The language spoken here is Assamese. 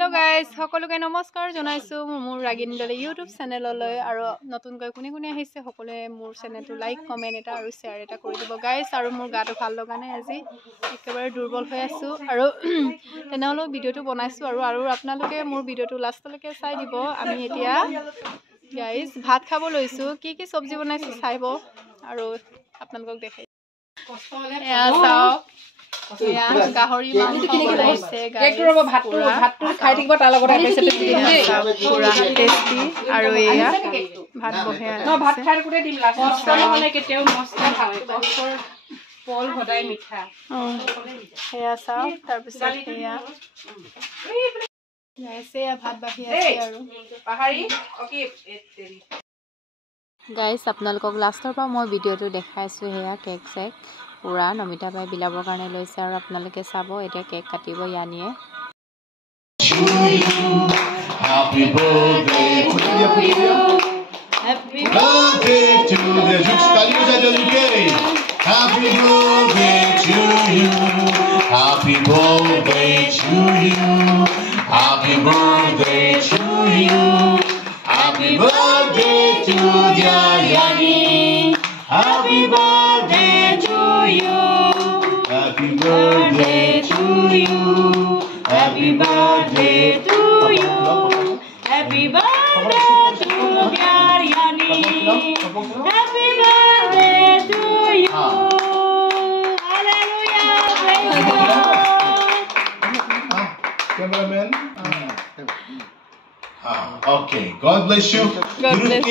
Hello guys, সকলোকে নমস্কাৰ জনাইছো মোৰ ৰাগিনীডলে YouTube চেনেললৈ আৰু নতুনকৈ কোনে আহিছে সকলোৱে মোৰ চেনেলটো লাইক কমেন্ট এটা আৰু শেয়াৰ এটা কৰি দিব গাইস আৰু মোৰ গাটো ভাল লগা নাই আজি একেবাৰে দুৰ্বল হৈ আছো আৰু তেনেহলে ভিডিওটো বনাইছো আৰু আপোনালোকে মোৰ ভিডিওটো লাষ্টলৈকে চাই দিব আমি এতিয়া গাইস ভাত খাব লৈছো কি সবজি বনাইছো চাইব আৰু আপোনালোকক দেখাই Ya, গাহৰি মাংস বনাইছে গাইস কেক ৰব ভাতটো খাই থাকিব তাৰ লগত এপিসড পুৰা টেস্টি আৰু এয়া ভাত বহে ন ভাত খাই কুটে দিম লাষ্ট মস্ত নহলে কেতেও মস্ত খাব পল হদাই মিঠা হেয়া চাও তাৰ পিছত হেয়া গাইছে ভাত বাহি আছে আৰু পাহাৰী ওকে গাইস আপোনালোকক লাষ্টৰ পৰা মই ভিডিওটো দেখাইছো হেয়া কেক চেক পুৰা নমিতা বাই বিলাবৰ কাৰণে লৈছে আৰু আপোনালোকে চাব এটা কেক কাটিব ইয়ানিয়ে Happy birthday to you. Happy birthday to the Happy birthday to you. Happy birthday to you. Happy birthday to you. Happy birthday to Yani. Happy birthday to you. Happy birthday to you. Happy birthday to you. Happy birthday to Yani. Happy birthday to you. Hallelujah. Praise God. Cameraman. Okay. God bless you. God bless.